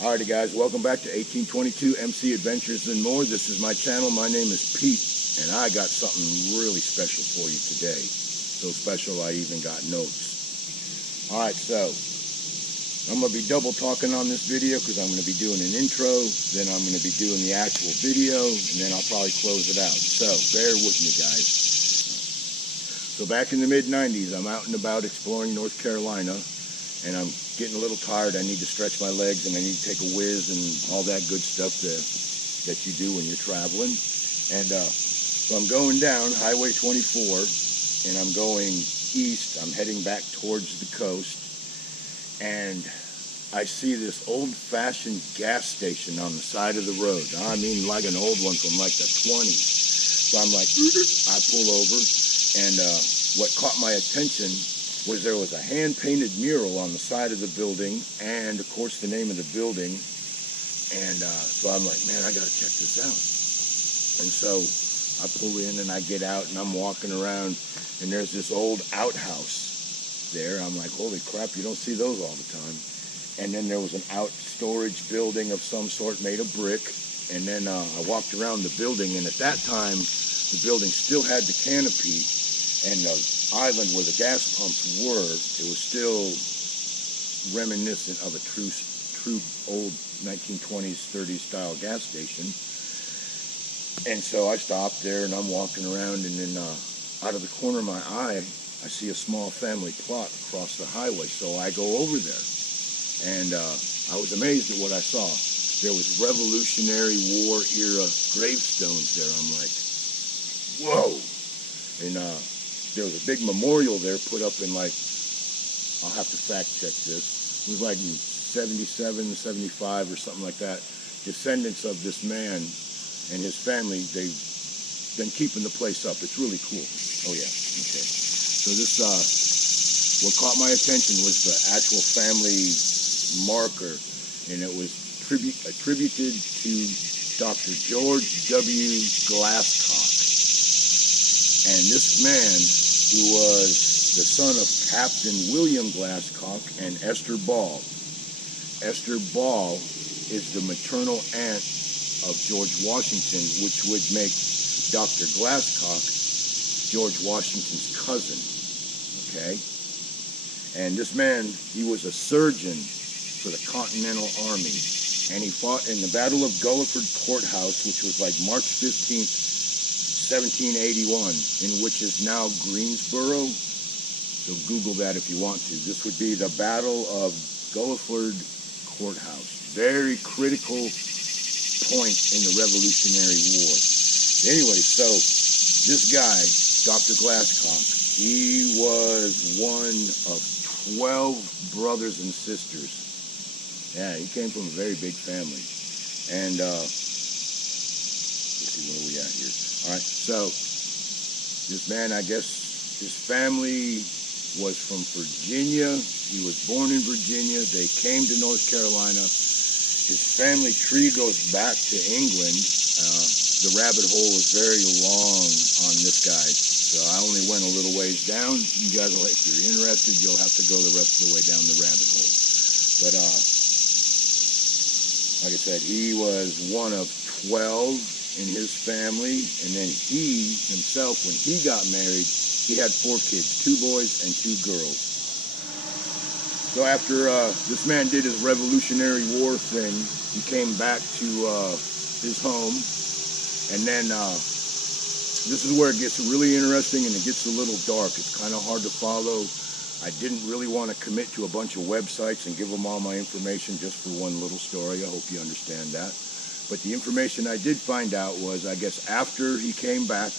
Alrighty guys, welcome back to 1822 MC Adventures and More. This is my channel. My name is Pete, and I got something really special for you today. So special I even got notes. Alright, so I'm going to be double talking on this video because I'm going to be doing an intro, then I'm going to be doing the actual video, and then I'll probably close it out. So bear with me guys. So back in the mid-90s, I'm out and about exploring North Carolina, and I'm getting a little tired. I need to stretch my legs, and I need to take a whiz and all that good stuff that you do when you're traveling. And so I'm going down Highway 24, and I'm going east. I'm heading back towards the coast, and I see this old-fashioned gas station on the side of the road. I mean, like an old one from like the 20s. So I'm like, I pull over, and what caught my attention was there was a hand-painted mural on the side of the building, and of course the name of the building. And so I'm like, man, I gotta check this out. And so I pull in and I get out and I'm walking around, and there's this old outhouse there. I'm like, holy crap, you don't see those all the time. And then there was an out storage building of some sort made of brick. And then I walked around the building, and at that time the building still had the canopy, and the island where the gas pumps were, it was still reminiscent of a true old 1920s, 30s style gas station. And so I stopped there and I'm walking around, and then out of the corner of my eye, I see a small family plot across the highway. So I go over there, and I was amazed at what I saw. There was Revolutionary War era gravestones there. I'm like, whoa. And there was a big memorial there put up in, like, I'll have to fact check this. It was like in 77, 75 or something like that. Descendants of this man and his family, they've been keeping the place up. It's really cool. Oh yeah, okay. So this, what caught my attention was the actual family marker, and it was attributed to Dr. George W. Glasscock. And this man, who was the son of Captain William Glasscock and Esther Ball. Esther Ball is the maternal aunt of George Washington, which would make Dr. Glasscock George Washington's cousin, okay? And this man, he was a surgeon for the Continental Army, and he fought in the Battle of Gulliford Courthouse, which was like March 15th, 1781, in which is now Greensboro. So Google that if you want to. This would be the Battle of Gulliford Courthouse. Very critical point in the Revolutionary War. Anyway, so this guy, Dr. Glasscock, he was one of 12 brothers and sisters. Yeah, he came from a very big family. And let's see, where are we at here? All right, so this man, I guess his family was from Virginia. He was born in Virginia. They came to North Carolina. His family tree goes back to England. The rabbit hole is very long on this guy, so I only went a little ways down. You guys, if you're interested, you'll have to go the rest of the way down the rabbit hole. But like I said, he was one of 12 in his family, and then he himself, when he got married, he had 4 kids, 2 boys and 2 girls. So after this man did his Revolutionary War thing, he came back to his home, and then this is where it gets really interesting and it gets a little dark. It's kind of hard to follow. I didn't really want to commit to a bunch of websites and give them all my information just for one little story. I hope you understand that. But the information I did find out was, I guess after he came back,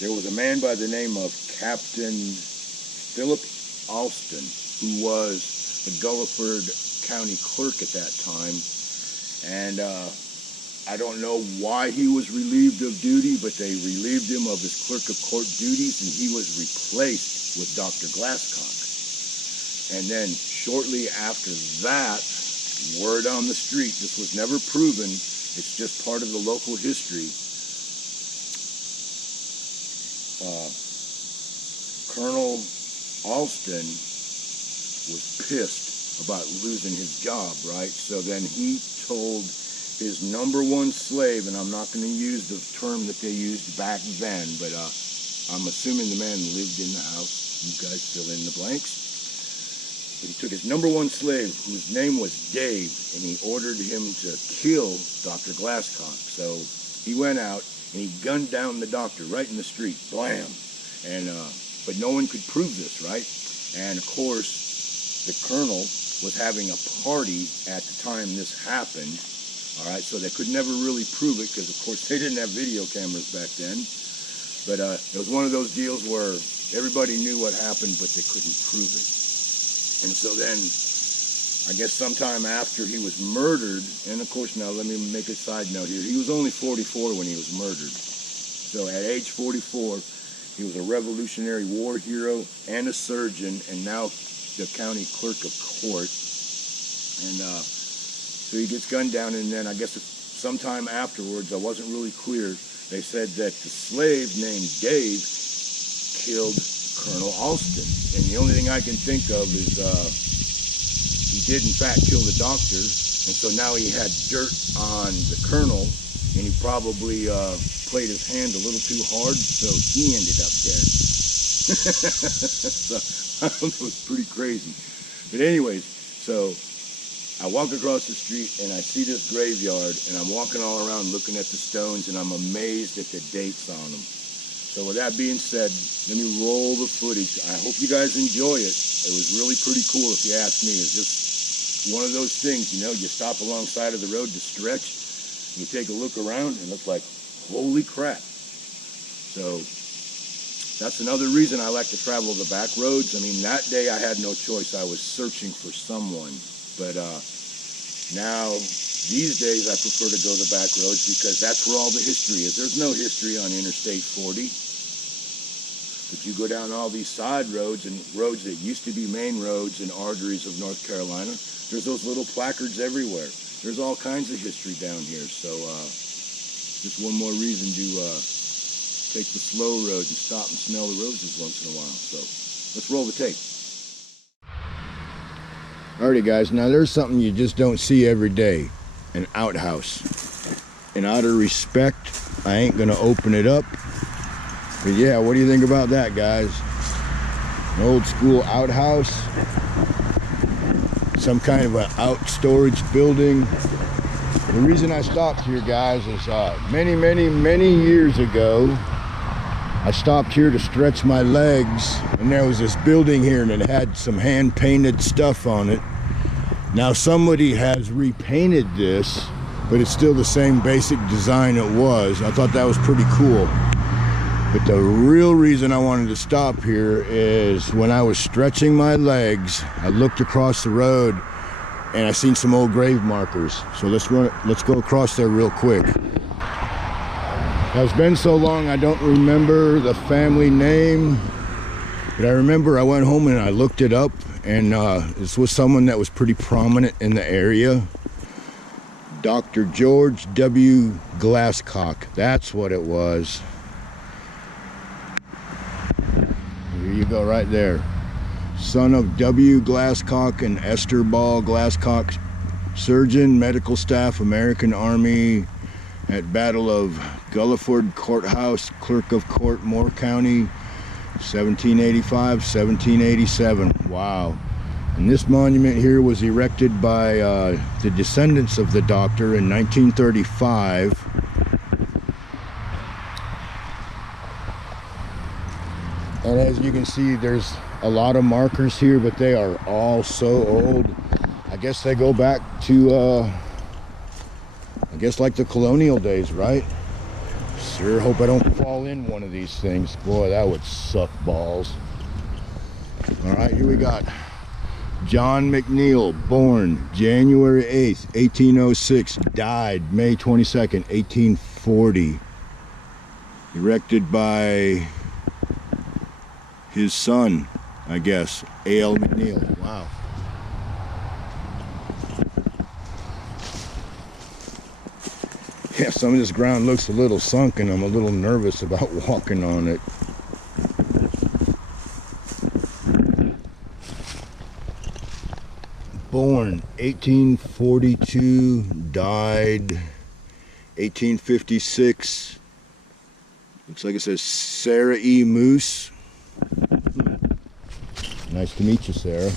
there was a man by the name of Captain Philip Alston, who was the Gulliford County clerk at that time. And I don't know why he was relieved of duty, but they relieved him of his clerk of court duties, and he was replaced with Dr. Glasscock. And then shortly after that, word on the street, this was never proven, it's just part of the local history, Colonel Alston was pissed about losing his job, right? So then he told his #1 slave, and I'm not going to use the term that they used back then, but I'm assuming the man lived in the house. You guys fill in the blanks. But he took his #1 slave, whose name was Dave, and he ordered him to kill Dr. Glasscock. So he went out and he gunned down the doctor right in the street, blam. And but no one could prove this, right? And of course, the colonel was having a party at the time this happened. All right, so they could never really prove it because, of course, they didn't have video cameras back then. But it was one of those deals where everybody knew what happened, but they couldn't prove it. And so then, I guess sometime after he was murdered, and of course, now let me make a side note here. He was only 44 when he was murdered. So at age 44, he was a Revolutionary War hero and a surgeon, and now the county clerk of court. And so he gets gunned down, and then I guess sometime afterwards, I wasn't really clear, they said that the slave named Dave killed Colonel Alston. And the only thing I can think of is he did in fact kill the doctor, and so now he had dirt on the colonel, and he probably played his hand a little too hard, so he ended up dead. So I don't know, it's pretty crazy. But anyways, so I walk across the street and I see this graveyard, and I'm walking all around looking at the stones, and I'm amazed at the dates on them. So with that being said, let me roll the footage. I hope you guys enjoy it. It was really pretty cool, if you ask me. It's just one of those things, you know, you stop alongside of the road to stretch, you take a look around, and it's like, holy crap. So that's another reason I like to travel the back roads. I mean, that day I had no choice. I was searching for someone. But now, these days, I prefer to go the back roads because that's where all the history is. There's no history on Interstate 40. But you go down all these side roads and roads that used to be main roads and arteries of North Carolina. There's those little placards everywhere. There's all kinds of history down here. So just one more reason to take the slow road and stop and smell the roses once in a while. So let's roll the tape. Alrighty guys, now there's something you just don't see every day. An outhouse. And out of respect, I ain't gonna open it up. But yeah, what do you think about that, guys? An old school outhouse. Some kind of an out storage building. The reason I stopped here, guys, is many years ago, I stopped here to stretch my legs, and there was this building here, and it had some hand-painted stuff on it. Now somebody has repainted this, but it's still the same basic design it was. I thought that was pretty cool. But the real reason I wanted to stop here is when I was stretching my legs, I looked across the road and I seen some old grave markers. So let's go across there real quick. It's been so long I don't remember the family name, but I remember I went home and I looked it up, and this was someone that was pretty prominent in the area. Dr. George W. Glasscock, that's what it was. Here you go right there. Son of W. Glasscock and Esther Ball Glasscock, surgeon, medical staff, American Army, at Battle of Gulliford Courthouse, Clerk of Court, Moore County, 1785, 1787. Wow. And this monument here was erected by the descendants of the doctor in 1935. And as you can see, there's a lot of markers here, but they are all so old. I guess they go back to I guess like the colonial days, right? Sure hope I don't fall in one of these things. Boy, that would suck balls. All right, here we got John Mcneil, born January 8th, 1806, died May 22nd, 1840. Erected by his son, I guess, A.L. Mcneil. Wow. Yeah, some of this ground looks a little sunken. I'm a little nervous about walking on it. Born 1842, died 1856. Looks like it says Sarah E. Moose. Nice to meet you, Sarah.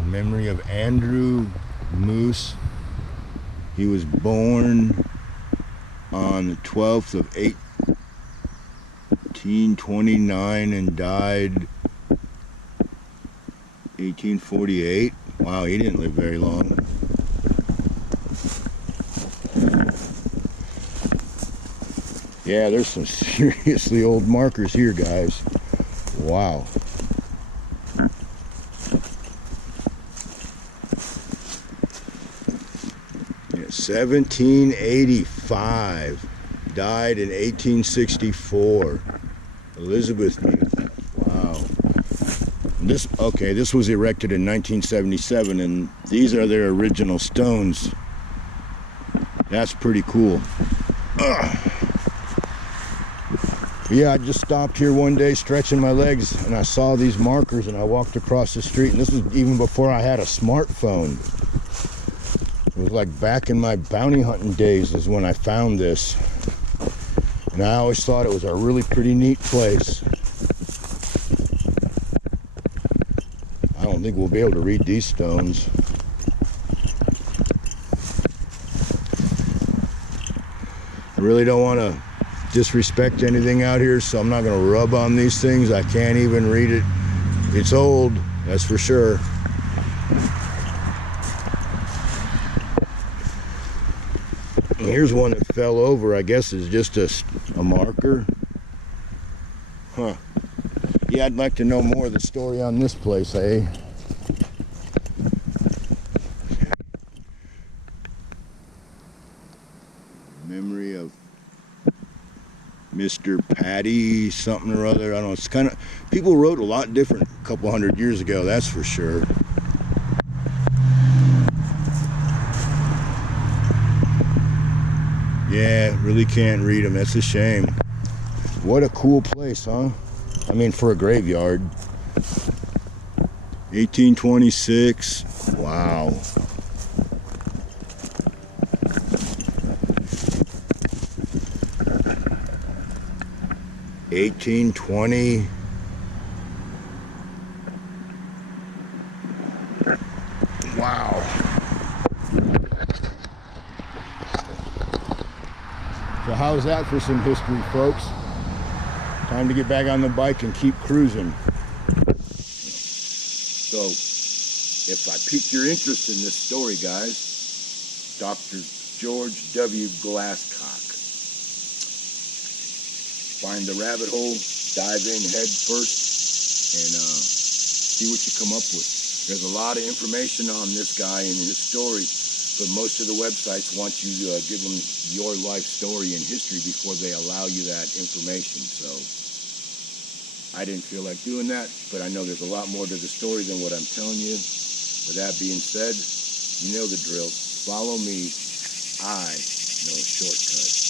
In memory of Andrew Moose. He was born on the 12th of 1829 and died 1848. Wow, he didn't live very long. Yeah, there's some seriously old markers here, guys. Wow. Yeah, 1785. Died in 1864. Elizabeth Muse. Wow. This was erected in 1977, and these are their original stones. That's pretty cool. Ugh. Yeah, I just stopped here one day stretching my legs, and I saw these markers, and I walked across the street, and this was even before I had a smartphone. It was like back in my bounty hunting days is when I found this. And I always thought it was a really pretty neat place. I don't think we'll be able to read these stones. I really don't want to disrespect anything out here, so I'm not going to rub on these things. I can't even read it. It's old, that's for sure. And here's one that fell over. I guess it's just a marker. Huh. Yeah, I'd like to know more of the story on this place, eh? Memory of Mr. Patty something or other. I don't know. It's kind of, people wrote a lot different a couple hundred years ago, that's for sure. Yeah, really can't read them. That's a shame. What a cool place, huh? I mean, for a graveyard. 1826. Wow. $18.20. Wow. So how's that for some history, folks? Time to get back on the bike and keep cruising. So, if I piqued your interest in this story, guys, Dr. George W. Glasscock. Find the rabbit hole, dive in head first, and see what you come up with. There's a lot of information on this guy and his story, but most of the websites want you to give them your life story and history before they allow you that information. So I didn't feel like doing that, but I know there's a lot more to the story than what I'm telling you. With that being said, you know the drill. Follow me. I know a shortcut.